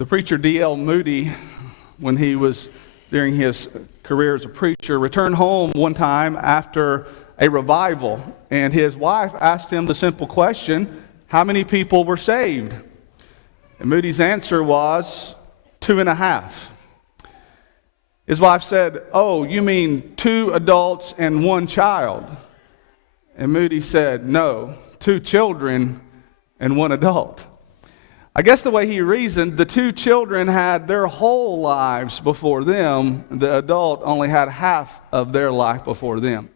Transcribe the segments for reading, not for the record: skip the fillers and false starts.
The preacher D.L. Moody, when he was during his career as a preacher, returned home one time after a revival, and his wife asked him the simple question, how many people were saved? And Moody's answer was 2.5. His wife said, oh, you mean 2 adults and 1 child? And Moody said, no, 2 children and 1 adult. I guess the way he reasoned, the 2 children had their whole lives before them. The adult only had half of their life before them.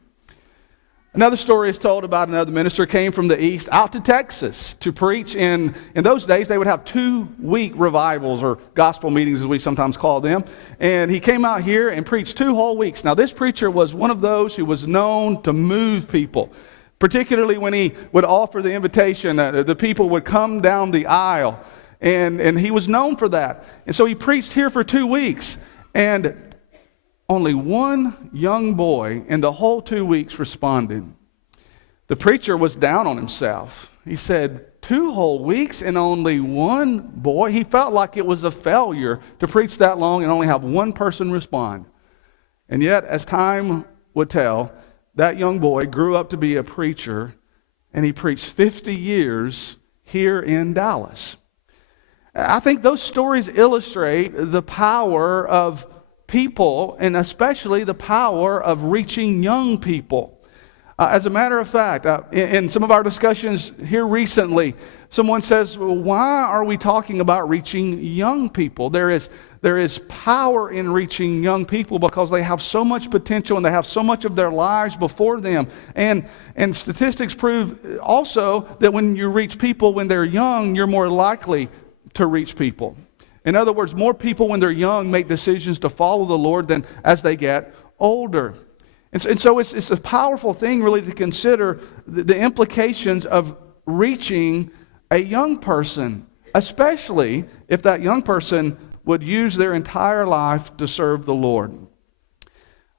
Another story is told about another minister came from the east out to Texas to preach. In those days, they would have 2-week revivals, or gospel meetings as we sometimes call them. And he came out here and preached 2 whole weeks. Now, this preacher was one of those who was known to move people. Particularly when he would offer the invitation, the people would come down the aisle, and he was known for that. And so he preached here for 2 weeks, and only 1 young boy in the whole 2 weeks responded. The preacher was down on himself. He said, 2 whole weeks and only 1 boy? He felt like it was a failure to preach that long and only have 1 person respond. And yet, as time would tell, that young boy grew up to be a preacher, and he preached 50 years here in Dallas. I think those stories illustrate the power of people, and especially the power of reaching young people. As a matter of fact, in some of our discussions here recently, someone says, well, why are we talking about reaching young people? There is power in reaching young people because they have so much potential and they have so much of their lives before them. And statistics prove also that when you reach people when they're young, you're more likely to reach people. In other words, more people when they're young make decisions to follow the Lord than as they get older. And so it's a powerful thing really to consider the implications of reaching a young person, especially if that young person would use their entire life to serve the Lord.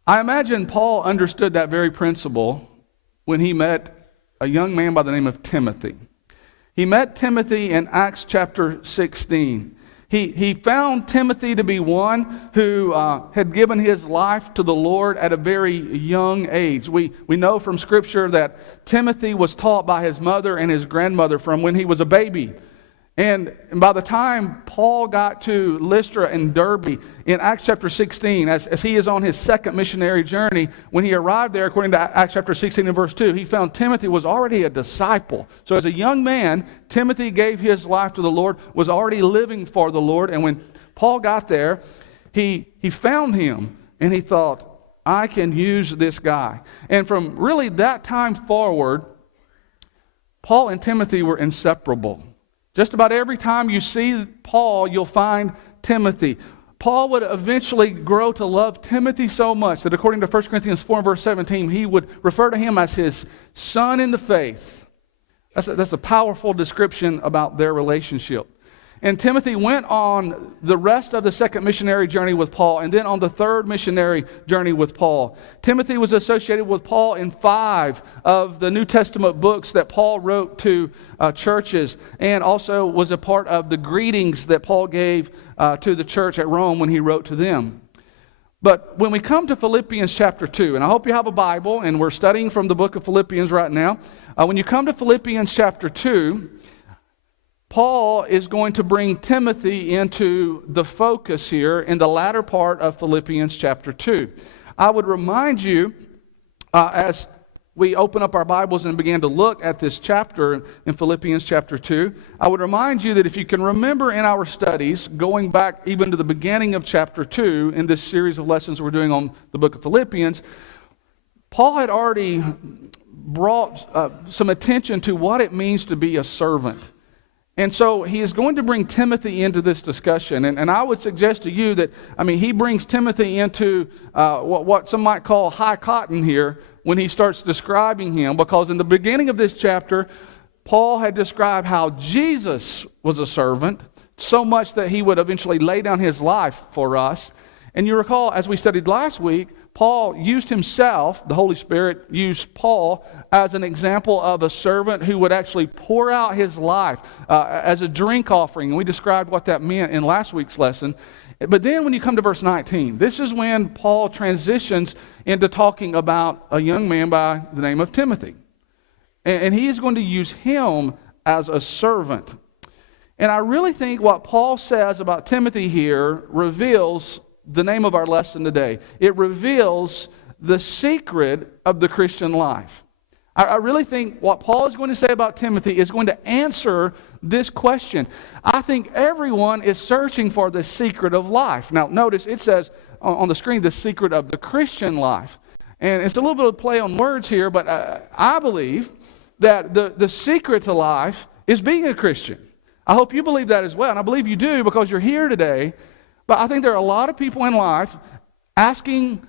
I imagine Paul understood that very principle when he met a young man by the name of Timothy. He met Timothy in Acts chapter 16. He found Timothy to be one who had given his life to the Lord at a very young age. We know from Scripture that Timothy was taught by his mother and his grandmother from when he was a baby. And by the time Paul got to Lystra and Derbe in Acts chapter 16, as he is on his second missionary journey, when he arrived there, according to Acts chapter 16 and verse 2, he found Timothy was already a disciple. So as a young man, Timothy gave his life to the Lord, was already living for the Lord. And when Paul got there, he found him, and he thought, I can use this guy. And from really that time forward, Paul and Timothy were inseparable. Just about every time you see Paul, you'll find Timothy. Paul would eventually grow to love Timothy so much that according to 1 Corinthians 4 verse 17, he would refer to him as his son in the faith. That's a powerful description about their relationship. And Timothy went on the rest of the second missionary journey with Paul, and then on the third missionary journey with Paul. Timothy was associated with Paul in 5 of the New Testament books that Paul wrote to churches, and also was a part of the greetings that Paul gave to the church at Rome when he wrote to them. But when we come to Philippians chapter 2, and I hope you have a Bible, and we're studying from the book of Philippians right now. When you come to Philippians chapter 2, Paul is going to bring Timothy into the focus here in the latter part of Philippians chapter 2. I would remind you, as we open up our Bibles and begin to look at this chapter in Philippians chapter 2, I would remind you that if you can remember in our studies, going back even to the beginning of chapter 2 in this series of lessons we're doing on the book of Philippians, Paul had already brought some attention to what it means to be a servant. And so he is going to bring Timothy into this discussion. And I would suggest to you that, he brings Timothy into what some might call high cotton here when he starts describing him. Because in the beginning of this chapter, Paul had described how Jesus was a servant, so much that he would eventually lay down his life for us. And you recall, as we studied last week, Paul used himself, the Holy Spirit used Paul as an example of a servant who would actually pour out his life as a drink offering. And we described what that meant in last week's lesson. But then when you come to verse 19, this is when Paul transitions into talking about a young man by the name of Timothy. And he is going to use him as a servant. And I really think what Paul says about Timothy here reveals the name of our lesson today. It reveals the secret of the Christian life. I really think what Paul is going to say about Timothy is going to answer this question. I think everyone is searching for the secret of life. Now, notice it says on the screen, the secret of the Christian life. And it's a little bit of play on words here, but I believe that the secret to life is being a Christian. I hope you believe that as well, and I believe you do because you're here today. But I think there are a lot of people in life asking,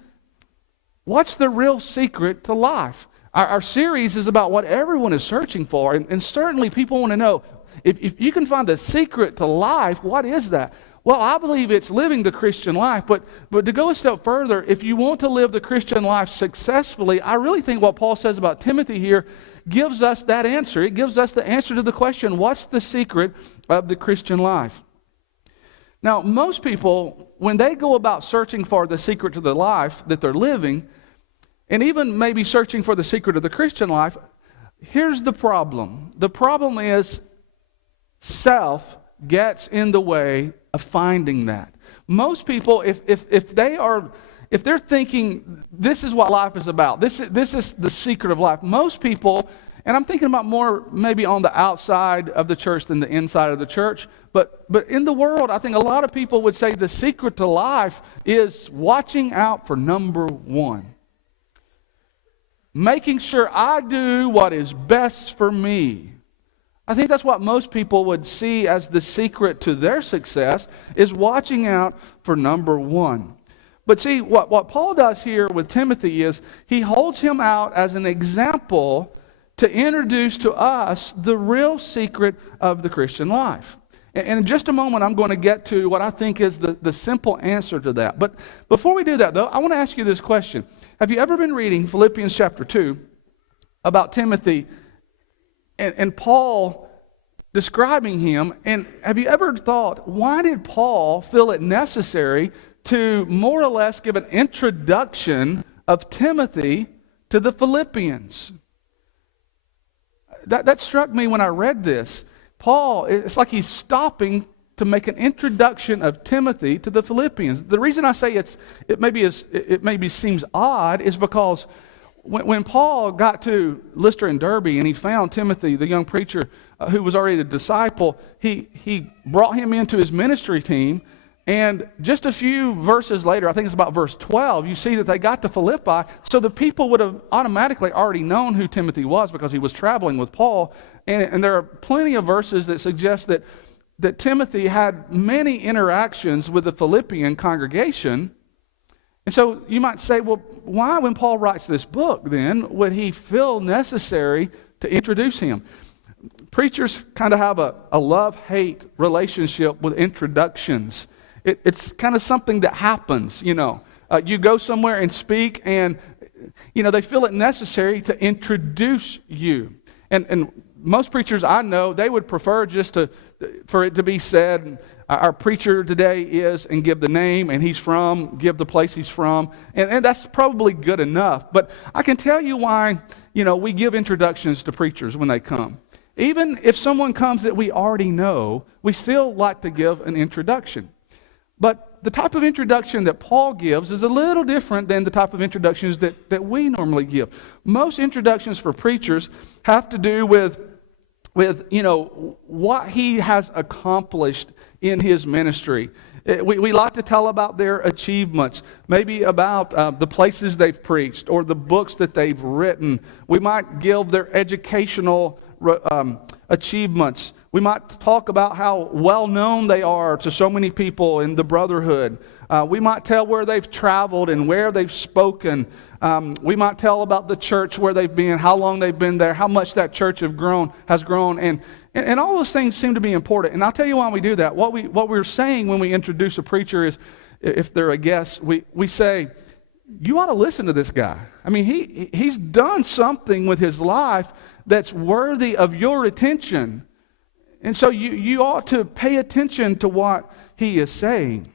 what's the real secret to life? Our series is about what everyone is searching for, and certainly people want to know, if you can find the secret to life, what is that? Well, I believe it's living the Christian life, but to go a step further, if you want to live the Christian life successfully, I really think what Paul says about Timothy here gives us that answer. It gives us the answer to the question, what's the secret of the Christian life? Now, most people, when they go about searching for the secret to the life that they're living, and even maybe searching for the secret of the Christian life, here's the problem. The problem is self gets in the way of finding that. Most people, if they're thinking this is what life is about, this is the secret of life, most people, and I'm thinking about more maybe on the outside of the church than the inside of the church, but in the world, I think a lot of people would say the secret to life is watching out for number one. Making sure I do what is best for me. I think that's what most people would see as the secret to their success, is watching out for number one. But see, what Paul does here with Timothy is he holds him out as an example to introduce to us the real secret of the Christian life. And in just a moment, I'm going to get to what I think is the simple answer to that. But before we do that, though, I want to ask you this question. Have you ever been reading Philippians chapter 2 about Timothy and Paul describing him? And have you ever thought, why did Paul feel it necessary to more or less give an introduction of Timothy to the Philippians? That struck me when I read this. Paul, it's like he's stopping to make an introduction of Timothy to the Philippians. The reason I say it maybe seems odd is because when Paul got to Lystra and Derbe and he found Timothy, the young preacher who was already a disciple, he brought him into his ministry team. And just a few verses later, I think it's about verse 12, you see that they got to Philippi. So the people would have automatically already known who Timothy was because he was traveling with Paul. And there are plenty of verses that suggest that Timothy had many interactions with the Philippian congregation. And so you might say, well, why, when Paul writes this book, then, would he feel necessary to introduce him? Preachers kind of have a love-hate relationship with introductions. It's kind of something that happens, you know. You go somewhere and speak, and, you know, they feel it necessary to introduce you. And most preachers I know, they would prefer just for it to be said, our preacher today is, and give the name, and he's from, give the place he's from. And that's probably good enough. But I can tell you why, you know, we give introductions to preachers when they come. Even if someone comes that we already know, we still like to give an introduction. But the type of introduction that Paul gives is a little different than the type of introductions that we normally give. Most introductions for preachers have to do with you know, what he has accomplished in his ministry. We like to tell about their achievements, maybe about the places they've preached or the books that they've written. We might give their educational achievements. We might talk about how well known they are to so many people in the brotherhood. We might tell where they've traveled and where they've spoken. We might tell about the church where they've been, how long they've been there, how much that church has grown. And all those things seem to be important. And I'll tell you why we do that. What we're saying when we introduce a preacher if they're a guest, we say, you ought to listen to this guy. I mean, he's done something with his life that's worthy of your attention. And so you ought to pay attention to what he is saying.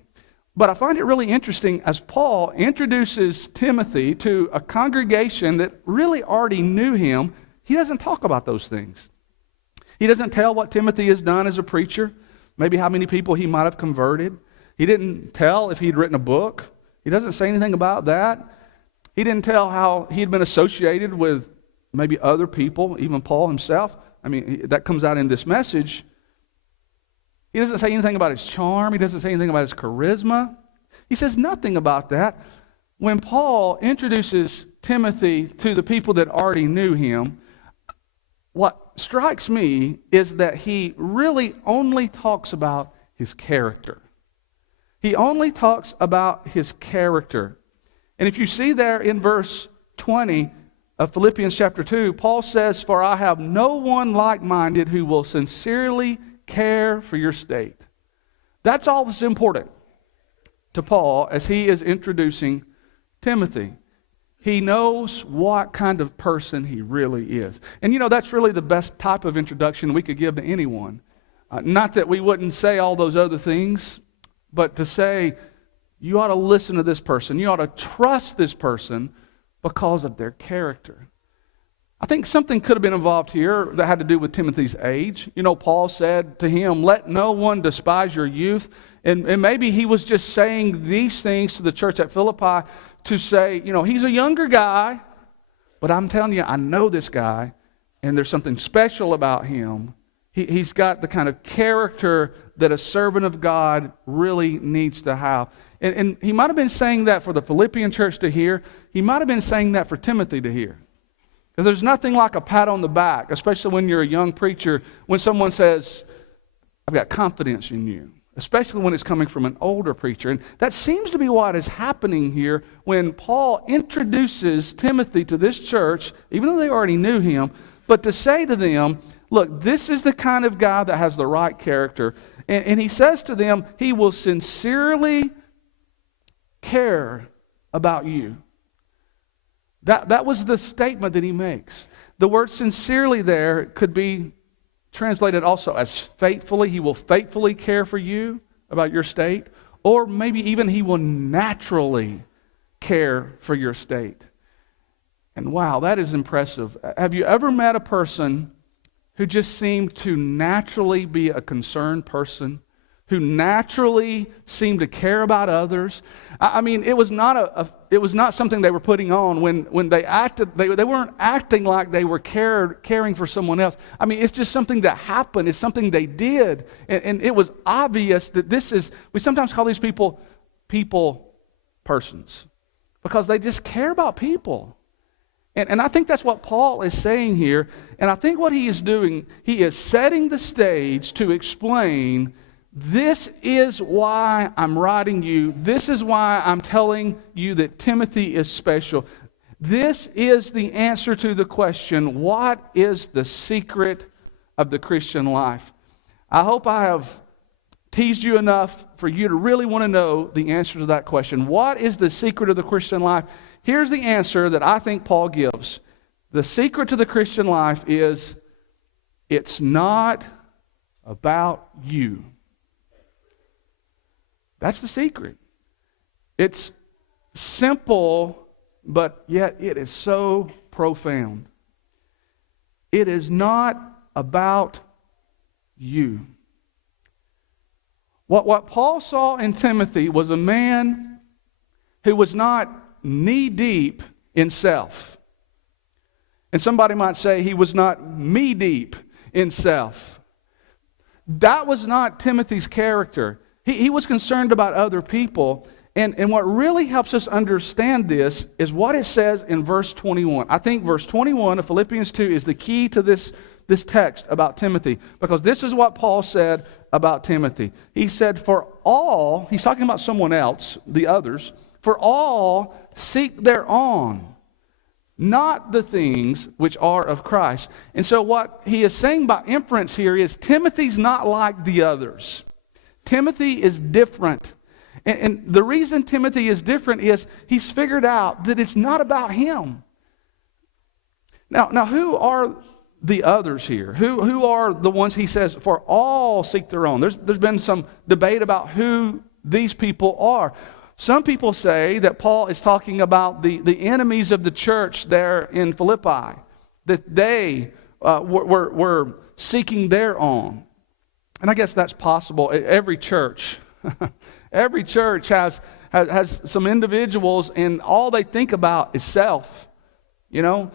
But I find it really interesting as Paul introduces Timothy to a congregation that really already knew him, he doesn't talk about those things. He doesn't tell what Timothy has done as a preacher, maybe how many people he might have converted. He didn't tell if he'd written a book. He doesn't say anything about that. He didn't tell how he'd been associated with maybe other people, even Paul himself. I mean, that comes out in this message. He doesn't say anything about his charm. He doesn't say anything about his charisma. He says nothing about that. When Paul introduces Timothy to the people that already knew him, what strikes me is that he really only talks about his character. He only talks about his character. And if you see there in verse 20 of Philippians chapter 2, Paul says, "For I have no one like-minded who will sincerely care for your state." That's all that's important to Paul as he is introducing Timothy. He knows what kind of person he really is. And that's really the best type of introduction we could give to anyone. Not that we wouldn't say all those other things, but to say, you ought to listen to this person. You ought to trust this person because of their character. I think something could have been involved here that had to do with Timothy's age. Paul said to him, "Let no one despise your youth." And maybe he was just saying these things to the church at Philippi to say, he's a younger guy, but I'm telling you, I know this guy, and there's something special about him. He's got the kind of character that a servant of God really needs to have. And he might have been saying that for the Philippian church to hear. He might have been saying that for Timothy to hear. Because there's nothing like a pat on the back, especially when you're a young preacher, when someone says, "I've got confidence in you," especially when it's coming from an older preacher. And that seems to be what is happening here when Paul introduces Timothy to this church, even though they already knew him, but to say to them, look, this is the kind of guy that has the right character. And he says to them, he will sincerely care about you. That was the statement that he makes. The word sincerely there could be translated also as faithfully. He will faithfully care for you about your state. Or maybe even he will naturally care for your state. And wow, that is impressive. Have you ever met a person who just seemed to naturally be a concerned person, who naturally seemed to care about others? I mean, it was not something they were putting on when they acted. They weren't acting like they were caring for someone else. I mean, it's just something that happened. It's something they did, and it was obvious that we sometimes call these people persons because they just care about people. And I think that's what Paul is saying here. And I think what he is doing, he is setting the stage to explain, this is why I'm writing you. This is why I'm telling you that Timothy is special. This is the answer to the question, what is the secret of the Christian life? I hope I have teased you enough for you to really want to know the answer to that question. What is the secret of the Christian life? Here's the answer that I think Paul gives. The secret to the Christian life is, it's not about you. That's the secret. It's simple, but yet it is so profound. It is not about you. What Paul saw in Timothy was a man who was not knee-deep in self. And somebody might say he was not me-deep in self. That was not Timothy's character. He was concerned about other people. And what really helps us understand this is what it says in verse 21. I think verse 21 of Philippians 2 is the key to this text about Timothy, because this is what Paul said about Timothy. He said, for all, he's talking about someone else, the others, for all seek their own, not the things which are of Christ. And so what he is saying by inference here is Timothy's not like the others. Timothy is different. And the reason Timothy is different is he's figured out that it's not about him. Now who are the others here? Who are the ones he says, for all seek their own? There's been some debate about who these people are. Some people say that Paul is talking about the enemies of the church there in Philippi, that they were seeking their own. And I guess that's possible. Every church, every church has some individuals, and all they think about is self. You know,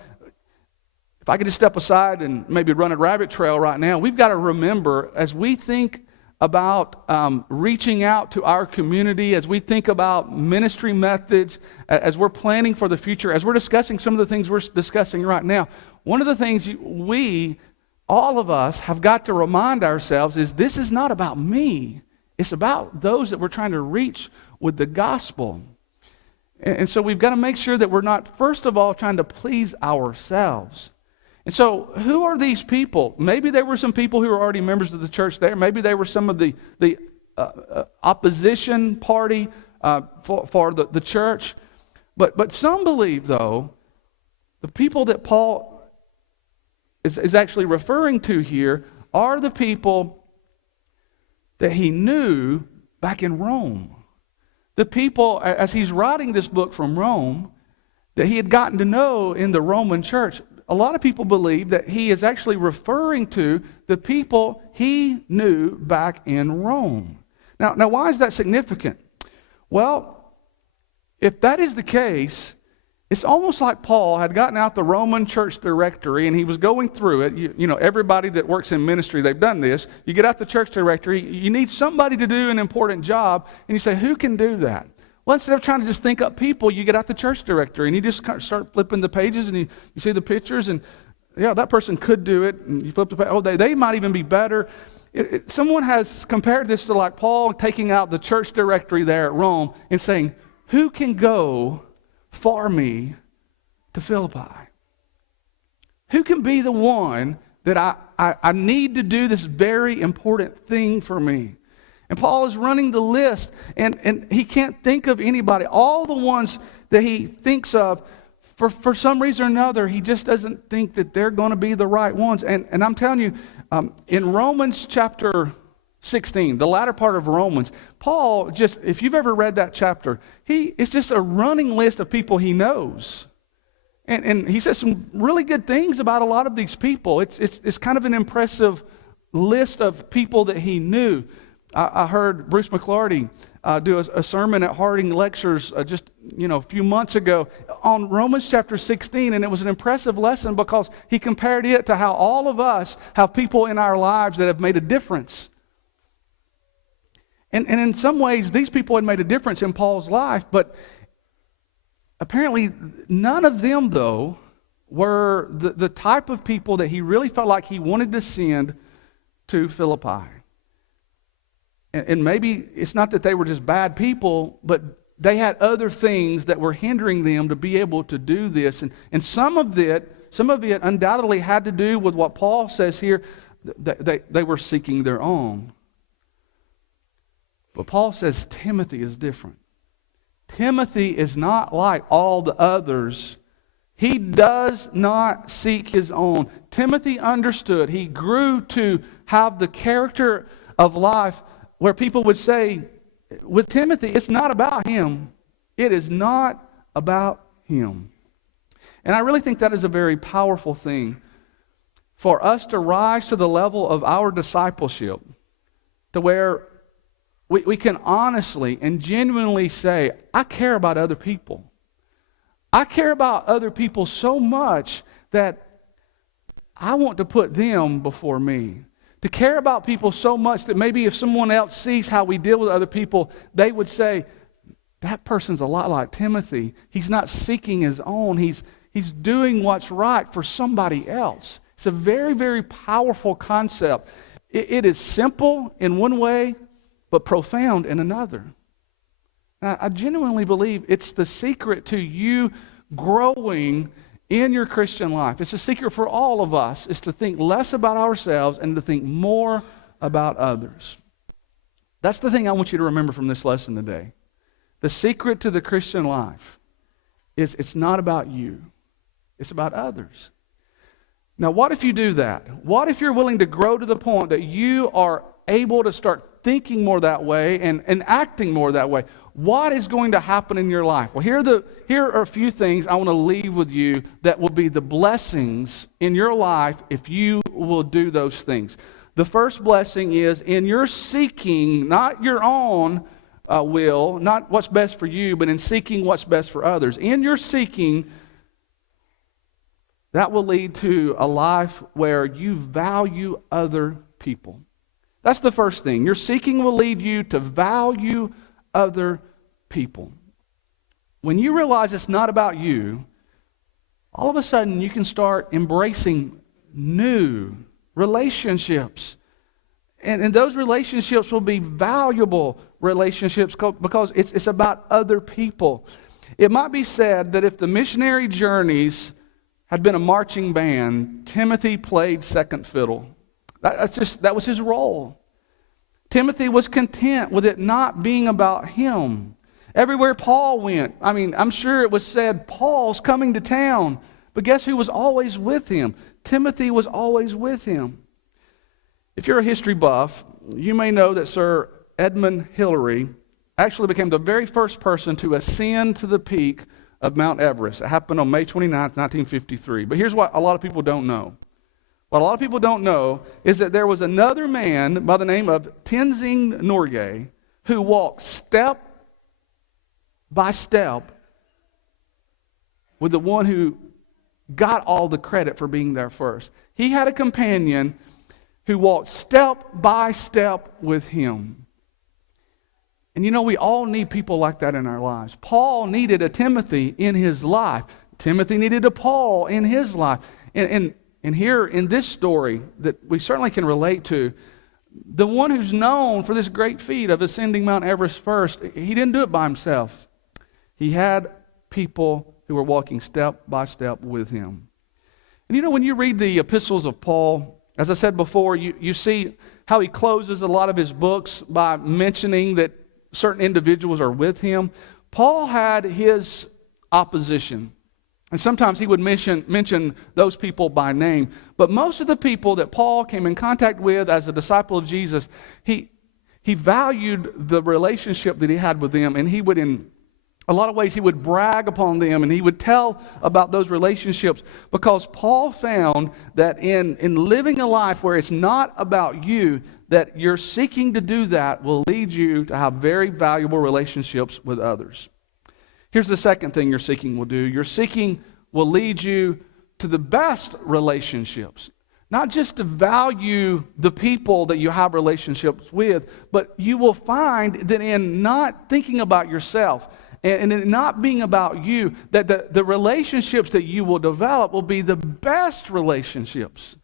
if I could just step aside and maybe run a rabbit trail right now, we've got to remember, as we think about reaching out to our community, as we think about ministry methods, as we're planning for the future, as we're discussing some of the things we're discussing right now, one of the things all of us have got to remind ourselves is this is not about me. It's about those that we're trying to reach with the gospel. And so we've got to make sure that we're not, first of all, trying to please ourselves. And so who are these people? Maybe there were some people who were already members of the church there. Maybe they were some of the opposition party for the church. But some believe, though, the people that Paul is actually referring to here are the people that he knew back in Rome. The people, as he's writing this book from Rome, that he had gotten to know in the Roman church. A lot of people believe that he is actually referring to the people he knew back in Rome. Now, why is that significant? Well, if that is the case, it's almost like Paul had gotten out the Roman church directory and he was going through it. You know, everybody that works in ministry, they've done this. You get out the church directory, you need somebody to do an important job, and you say, who can do that? Well, instead of trying to just think up people, you get out the church directory and you just start flipping the pages and you see the pictures and, yeah, that person could do it. And you flip the page, they might even be better. Someone has compared this to like Paul taking out the church directory there at Rome and saying, who can go for me to Philippi? Who can be the one that I need to do this very important thing for me? And Paul is running the list, and he can't think of anybody. All the ones that he thinks of, for some reason or another, he just doesn't think that they're going to be the right ones. And I'm telling you, in Romans chapter 16, the latter part of Romans, Paul just, if you've ever read that chapter, it's just a running list of people he knows. And he says some really good things about a lot of these people. It's kind of an impressive list of people that he knew. I heard Bruce McClarty do a sermon at Harding Lectures just a few months ago on Romans chapter 16, and it was an impressive lesson because he compared it to how all of us have people in our lives that have made a difference. And in some ways, these people had made a difference in Paul's life, but apparently none of them, though, were the type of people that he really felt like he wanted to send to Philippi. And maybe it's not that they were just bad people, but they had other things that were hindering them to be able to do this. And some of it undoubtedly had to do with what Paul says here, that they were seeking their own. But Paul says Timothy is different. Timothy is not like all the others. He does not seek his own. Timothy understood. He grew to have the character of life where people would say, with Timothy, it's not about him. It is not about him. And I really think that is a very powerful thing for us to rise to the level of our discipleship, to where we can honestly and genuinely say, I care about other people. I care about other people so much that I want to put them before me. To care about people so much that maybe if someone else sees how we deal with other people, they would say, that person's a lot like Timothy. He's not seeking his own. He's doing what's right for somebody else. It's a very, very powerful concept. It is simple in one way, but profound in another. And I genuinely believe it's the secret to you growing in your Christian life. It's a secret for all of us, is to think less about ourselves and to think more about others. That's the thing I want you to remember from this lesson today. The secret to the Christian life is it's not about you. It's about others. Now, what if you do that? What if you're willing to grow to the point that you are able to start thinking more that way and acting more that way? What is going to happen in your life? Well, here are a few things I want to leave with you that will be the blessings in your life if you will do those things. The first blessing is in your seeking, not your own will, not what's best for you, but in seeking what's best for others. In your seeking, that will lead to a life where you value other people. That's the first thing. Your seeking will lead you to value other people. When you realize it's not about you, all of a sudden you can start embracing new relationships. And those relationships will be valuable relationships because it's about other people. It might be said that if the missionary journeys had been a marching band, Timothy played second fiddle. That was his role. Timothy was content with it not being about him. Everywhere Paul went, I'm sure it was said, Paul's coming to town. But guess who was always with him? Timothy was always with him. If you're a history buff, you may know that Sir Edmund Hillary actually became the very first person to ascend to the peak of Mount Everest. It happened on May 29th, 1953. But here's what a lot of people don't know. What a lot of people don't know is that there was another man by the name of Tenzing Norgay who walked step by step with the one who got all the credit for being there first. He had a companion who walked step by step with him. And you know, we all need people like that in our lives. Paul needed a Timothy in his life. Timothy needed a Paul in his life. And here in this story that we certainly can relate to, the one who's known for this great feat of ascending Mount Everest first, he didn't do it by himself. He had people who were walking step by step with him. And you know, when you read the epistles of Paul, as I said before, you see how he closes a lot of his books by mentioning that certain individuals are with him. Paul had his opposition. And sometimes he would mention those people by name. But most of the people that Paul came in contact with as a disciple of Jesus, he valued the relationship that he had with them. And he would, in a lot of ways, he would brag upon them. And he would tell about those relationships. Because Paul found that in living a life where it's not about you, that you're seeking to do that will lead you to have very valuable relationships with others. Here's the second thing your seeking will do. Your seeking will lead you to the best relationships. Not just to value the people that you have relationships with, but you will find that in not thinking about yourself and in not being about you, that the relationships that you will develop will be the best relationships.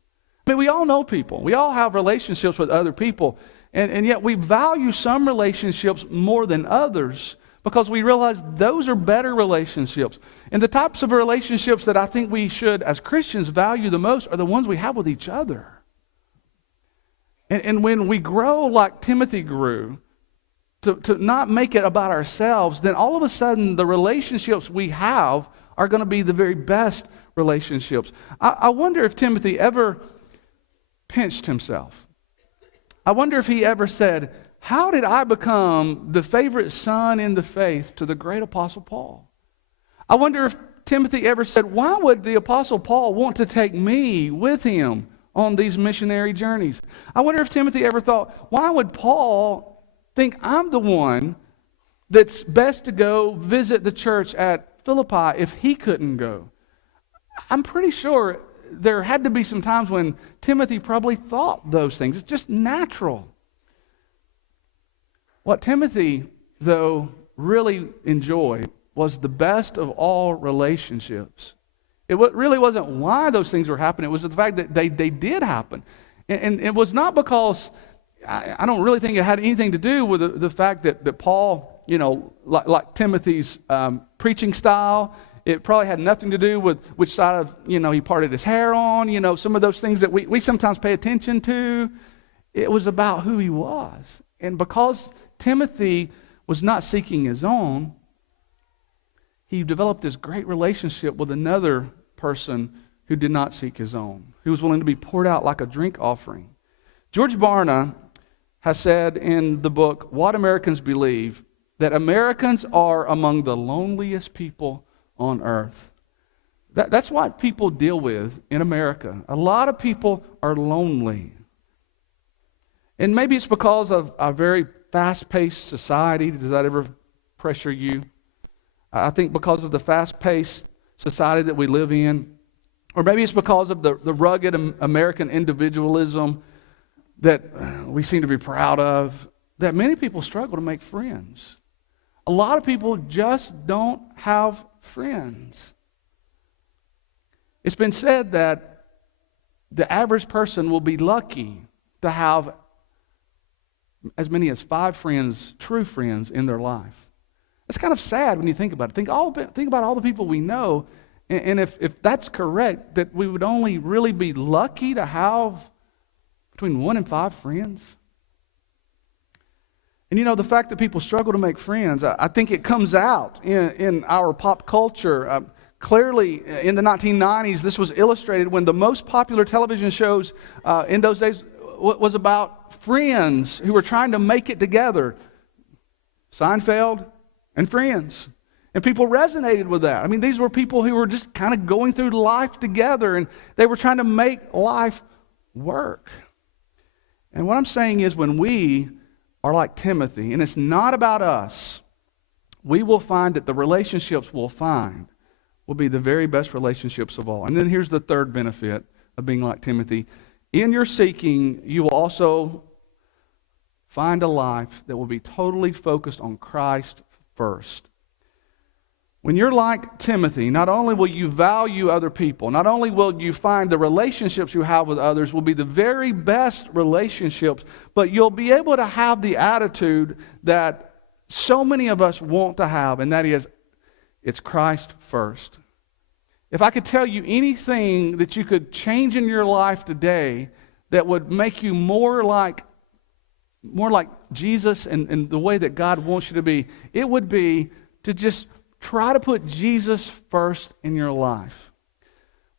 We all know people. We all have relationships with other people. And yet we value some relationships more than others because we realize those are better relationships. And the types of relationships that I think we should, as Christians, value the most are the ones we have with each other. And when we grow like Timothy grew, to not make it about ourselves, then all of a sudden the relationships we have are going to be the very best relationships. I wonder if Timothy ever pinched himself. I wonder if he ever said, how did I become the favorite son in the faith to the great Apostle Paul? I wonder if Timothy ever said, why would the Apostle Paul want to take me with him on these missionary journeys? I wonder if Timothy ever thought, why would Paul think I'm the one that's best to go visit the church at Philippi if he couldn't go? I'm pretty sure there had to be some times when Timothy probably thought those things. It's just natural. What Timothy, though, really enjoyed was the best of all relationships. It really wasn't why those things were happening. It was the fact that they did happen. And it was not because, I don't really think it had anything to do with the fact that Paul, like Timothy's preaching style, it probably had nothing to do with which side of, he parted his hair on, some of those things that we sometimes pay attention to. It was about who he was. And because Timothy was not seeking his own, he developed this great relationship with another person who did not seek his own, who was willing to be poured out like a drink offering. George Barna has said in the book, What Americans Believe, that Americans are among the loneliest people on earth. That's what people deal with in America. A lot of people are lonely. And maybe it's because of our very fast-paced society. Does that ever pressure you? I think because of the fast-paced society that we live in. Or maybe it's because of the rugged American individualism that we seem to be proud of, that many people struggle to make friends. A lot of people just don't have friends. It's been said that the average person will be lucky to have as many as 5 friends, true friends, in their life. It's kind of sad when you think about it. Think about all the people we know, and if that's correct, that we would only really be lucky to have between 1 and 5 friends. And you know, the fact that people struggle to make friends, I think it comes out in our pop culture. Clearly, in the 1990s, this was illustrated when the most popular television shows in those days was about friends who were trying to make it together. Seinfeld and Friends. And people resonated with that. I mean, these were people who were just kind of going through life together, and they were trying to make life work. And what I'm saying is, when we are like Timothy, and it's not about us, we will find that the relationships we'll find will be the very best relationships of all. And then here's the third benefit of being like Timothy. In your seeking, you will also find a life that will be totally focused on Christ first. When you're like Timothy, not only will you value other people, not only will you find the relationships you have with others will be the very best relationships, but you'll be able to have the attitude that so many of us want to have, and that is, it's Christ first. If I could tell you anything that you could change in your life today that would make you more like Jesus and the way that God wants you to be, it would be to just try to put Jesus first in your life.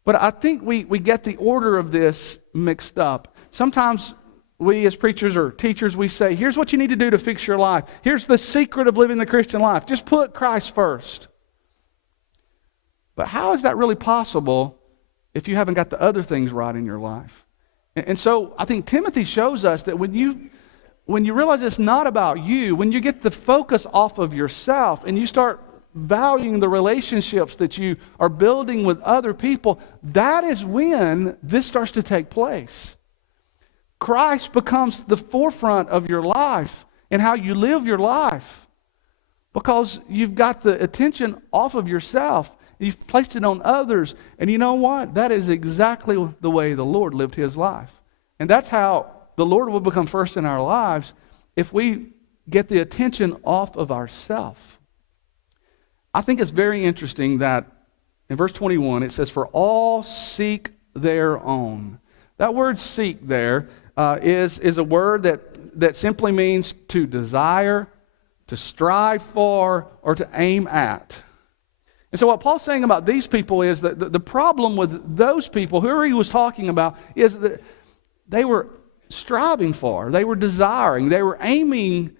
But I think we get the order of this mixed up. Sometimes we as preachers or teachers, we say, here's what you need to do to fix your life. Here's the secret of living the Christian life. Just put Christ first. But how is that really possible if you haven't got the other things right in your life? And so I think Timothy shows us that when you realize it's not about you, when you get the focus off of yourself and you start valuing the relationships that you are building with other people, that is when this starts to take place. Christ becomes the forefront of your life and how you live your life, because you've got the attention off of yourself. You've placed it on others. And you know what? That is exactly the way the Lord lived his life. And that's how the Lord will become first in our lives, if we get the attention off of ourselves. I think it's very interesting that in verse 21 it says, for all seek their own. That word seek there is a word that simply means to desire, to strive for, or to aim at. And so what Paul's saying about these people is that the problem with those people, whoever he was talking about, is that they were striving for, they were desiring, they were aiming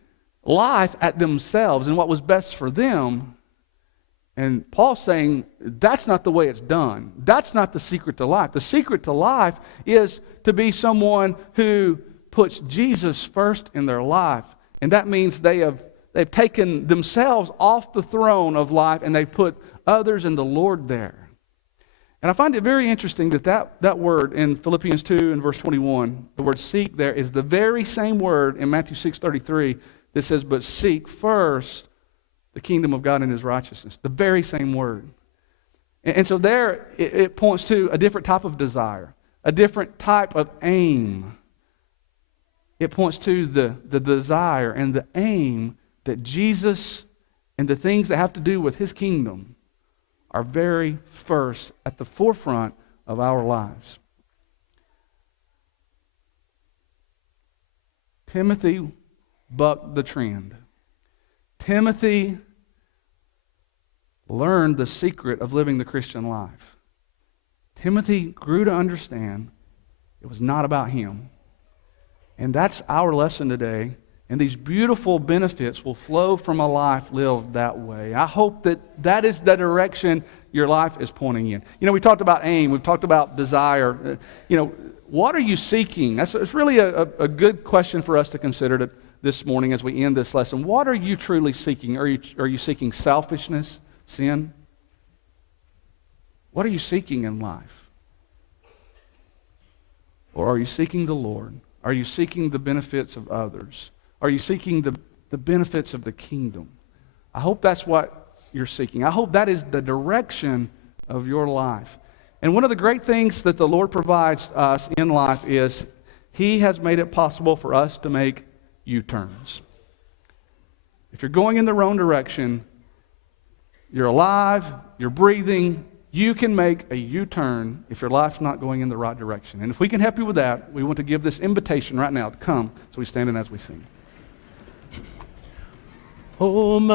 life at themselves and what was best for them. And Paul's saying that's not the way it's done. That's not the secret to life. The secret to life is to be someone who puts Jesus first in their life. And that means they've taken themselves off the throne of life and they've put others and the Lord there. And I find it very interesting that word in Philippians 2 and verse 21, the word seek there, is the very same word in Matthew 6:33 that says, but seek first the kingdom of God and his righteousness. The very same word. And so there it points to a different type of desire, a different type of aim. It points to the desire and the aim that Jesus and the things that have to do with his kingdom are very first at the forefront of our lives. Timothy bucked the trend. Timothy learned the secret of living the Christian life. Timothy grew to understand it was not about him. And that's our lesson today. And these beautiful benefits will flow from a life lived that way. I hope that that is the direction your life is pointing in. You know, we talked about aim. We've talked about desire. What are you seeking? It's really a good question for us to consider this morning as we end this lesson. What are you truly seeking? Are you seeking selfishness, sin? What are you seeking in life? Or are you seeking the Lord? Are you seeking the benefits of others? Are you seeking the benefits of the kingdom? I hope that's what you're seeking. I hope that is the direction of your life. And one of the great things that the Lord provides us in life is He has made it possible for us to make U-turns. If you're going in the wrong direction, you're alive, you're breathing, you can make a U-turn if your life's not going in the right direction. And if we can help you with that, we want to give this invitation right now to come. So we stand and as we sing. Oh, my